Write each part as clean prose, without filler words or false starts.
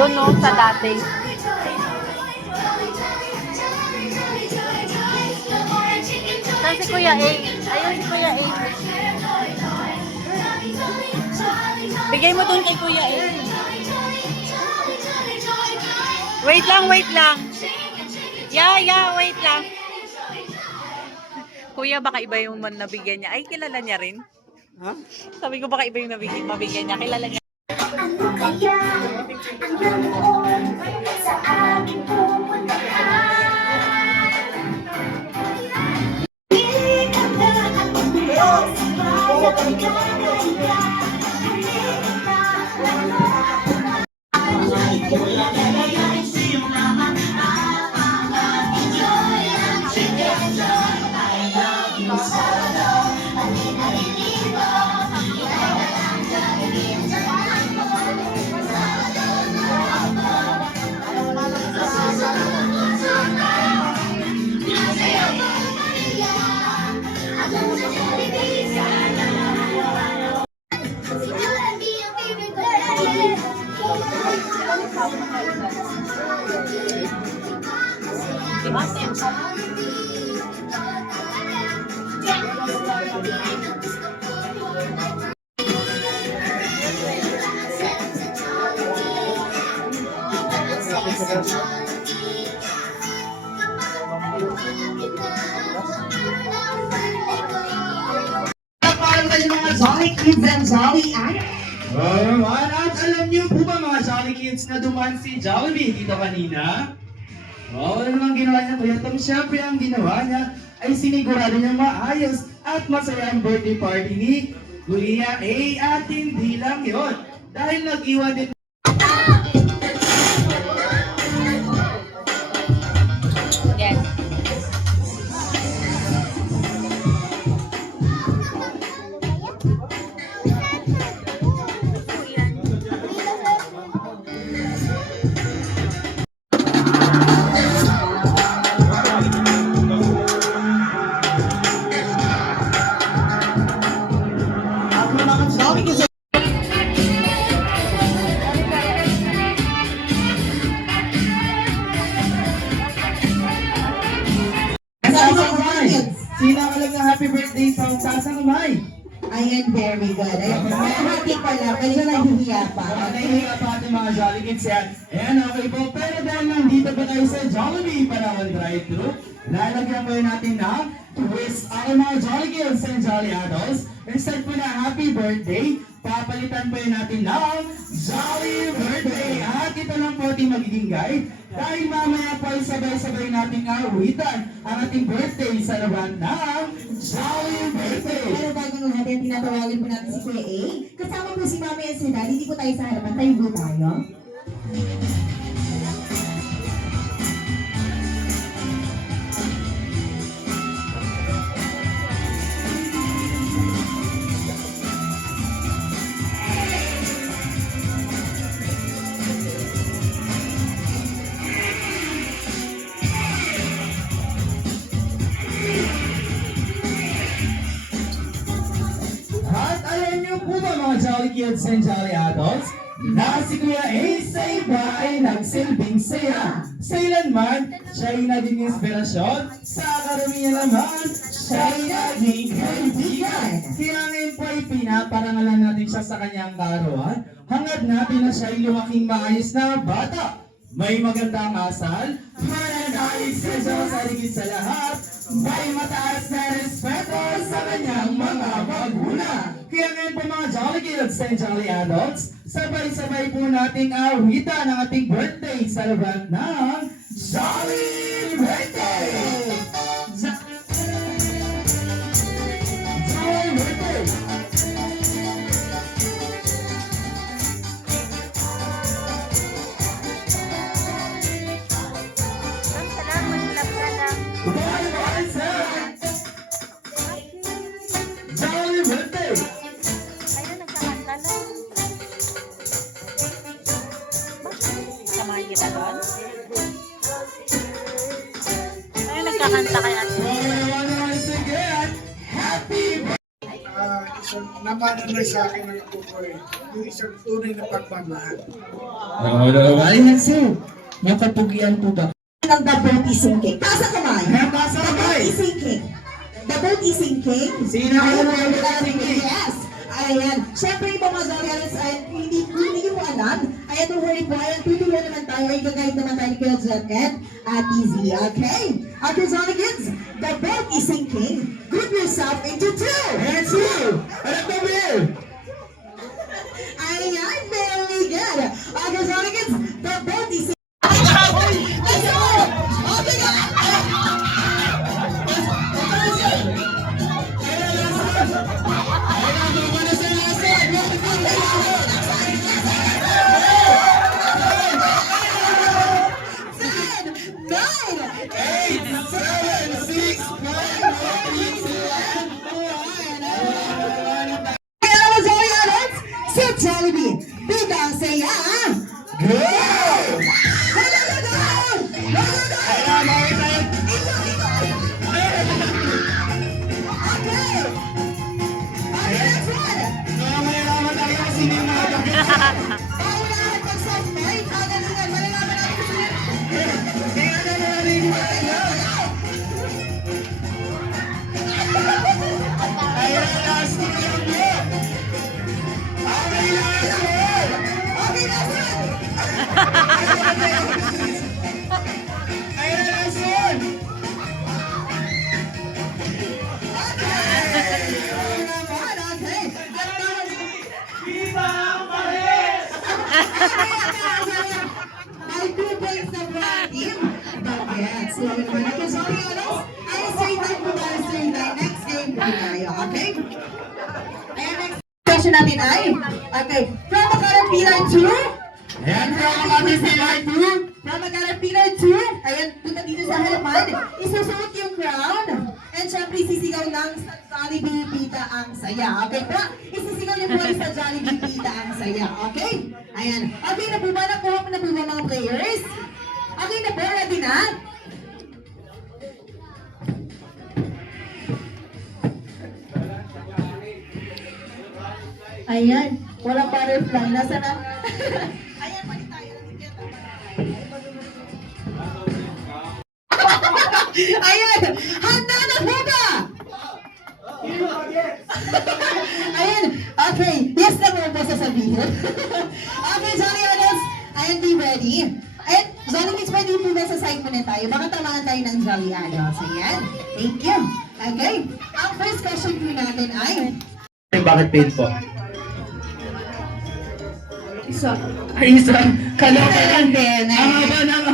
Doon no, sa dati. Saan si Kuya A? Ayun si Kuya A. Bigay mo doon kay Kuya A. Wait lang, wait lang. Yeah, wait lang. Kuya, baka iba yung nabigyan niya. Ay, kilala niya rin. Ha? Sabi ko baka iba yung mabigyan niya. Kilala niya. Ano kaya ang naroon sa aking pupuntahan? Pili ka na at bumiyok sa bayan ng Cagayan. Halika na, lalo Para sa mga Jolly Kids and Jolly Adults. Alright, at alam niyo po ba mga Jolly Kids na dumaan si Jollibee dito kanina? Ano namang ginawa niya? Kaya siyempre ang ginawa niya ay sinigurado niya maayos at masaya ang birthday party ni Kuya A. At hindi lang yun. Dahil nag-iwan din Yes. Sino ka lang ng happy birthday song sasakamay? Ayan, very good. Ayan, happy pala. Medyo nahihiya pa. Nahihiya pa ating mga Jolly Kids yan. Ayan, okay po. Pero dahil nandito pa tayo sa Jollibee para mag-drive-thru, lalagyan po natin ng twist ang mga Jolly Kids and Jolly Adults. Instead po na happy birthday, papalitan po natin ng Jolly Birthday. At ito lang po ating magiging guide. Dahil mamaya po ay sabay-sabay nating awitan ang ating birthday sa laban ng Jolly Birthday. Pero bago ng natin, tinatawagin po natin si Kuya A. Kasama po si Mami at si Daddy. Hindi po tayo sa harapan. Tayo po tayo. At alam niyo po ba mga Jolly Kids and Jolly Adults, na si Kuya A sa iba ay nagsilbing saya. Sa ilanman, siya'y naging inspirasyon. Sa karamihan naman, siya'y naging kaibigan. Kaya ngayon po ay pinaparangalan natin siya sa kanyang kaarawan. Hangad natin na siya'y lumaking maayos na bata. May magandang asal, mananais sa Diyos sa higit sa lahat, may mataas na respeto sa kanyang mga magulang. Kaya ngayon po mga Jolly Kids and Jolly Adults, sabay-sabay po nating awitan ang ating birthday sa laban ng Jolly Birthday! Jolly Birthday! Goodbye, bye, sir! Jolly Birthday! Ayun, nagkamanta na. Samahan kita doon. Ayun, namananay sa akin ng apo ko yung isang tunay na pagmamahal. Ayan sir. Makapugian po ba? Ng the boat is sinking. Taas ang kamay. Taas ang The kamay. boat is sinking. The boat is sinking. Sino ang Ayun, boat is ayun, sinking? Yes. Ayan. Siyempre, yung mga Zorians, ay hindi mo alam. Ayan, don't worry po. Ayan, tuturuan naman tayo. Ay, gagayit naman tayo ni Kuya Jet at Ate Z. Okay? Okay, Zorians, the boat is sinking. Group yourself into two. Ayan sir. Alam mo Will? Ayan, very good. Okay, Zorians, the boat is sinking. Let's go! Okay, Jollibee, bidang saya. Go! Mamaya tayo kasi hindi mo Ay, 2 points na po ang team. Bagets. Okay, sorry, Alos. Ay, straight line po tayo, straight line. Next game po tayo, okay? Ayan, next question natin ay, okay, from a caterpillar to, Ayan from kami sila ito. from a caterpillar to, ayan, punta dito sa halaman, isusuot yung crown, and syempre sisigaw ng sa Jollibee Pita ang saya, okay po? Isisigaw niyo po sa Jollibee Pita ang saya, okay? Ayan, okay na po ba? Nakuha mo na po ba mga players? Okay na po, ready na? Ayan, walang butterfly. Nasa na? Ayan, mali tayo. Ayan, handa na po ba? Ayan, okay. Yes na mo po sasabihin. Okay, sorry, Anas. Ayan, be ready. And, Jolly Kids, pwede po ba sa side muna tayo? Baka tamaan tayo ng Jolly Anas. Ayan, thank you. Okay, ang first question po natin ay, Bakit paid po? isa. Ay, isa. Kaloka lang. din. Ang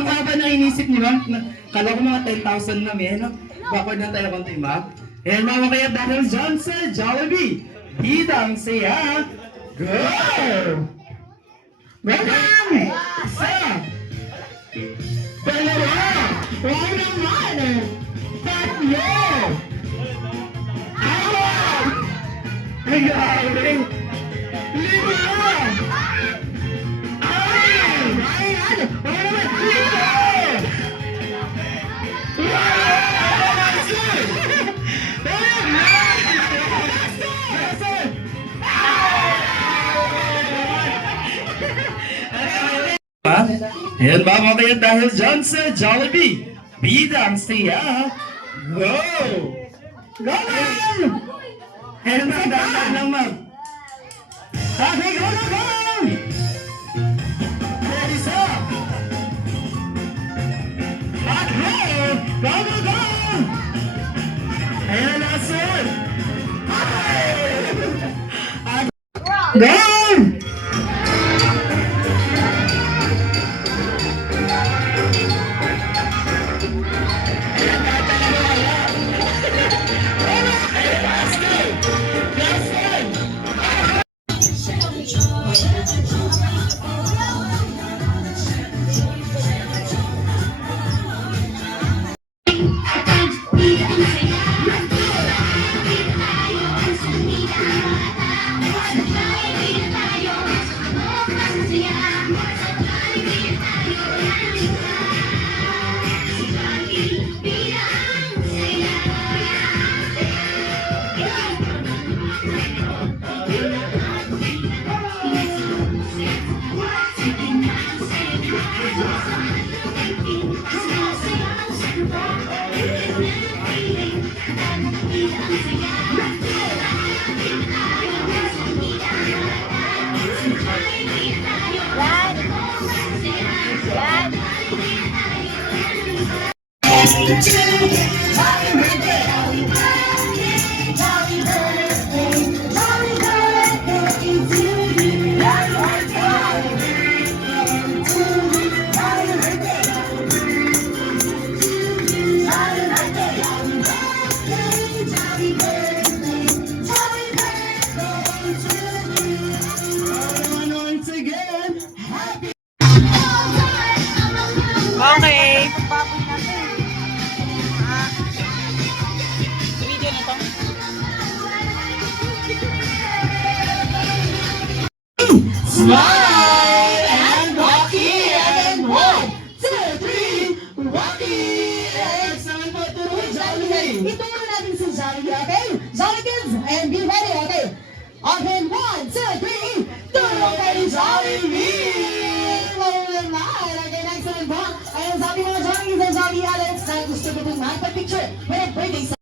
haba na inisip niyo. Kala ko mga 10,000 na may, no? Backward na tayo konti, ma'am. And mama kaya dahil Johnson, Jollibee, Bidang Saya, go! Welcome! Isa! Dalawa! Wala naman! Tatlo! Apat! Ay, grabe! Lima! Ayan! Wala naman! Lima! Ayan ba mga kaya dahil dyan sa Jollibee, Bidang Siya, go! Go lang! Ayan ba, dahan lang ma'am. Okay, go, go, go! Ready, sir! Hot roll! Go, go, go! Ayan na, sir! Go! Yan. Yan. Once again, happy Okay. Video na to. Smile and Rocky and 1, 2, 3, Rocky! Excellent po, tuloy, Jollibee! Ituro natin si Jollibee, okay? Jolly Kids, and be ready, okay? Okay, 1, 2, 3, turo kay Jollibee! Alright, okay, next one po. Ayun, sabi mga Jolly Kids and Jolly Alex na gusto ko itong magpa-picture with a birthday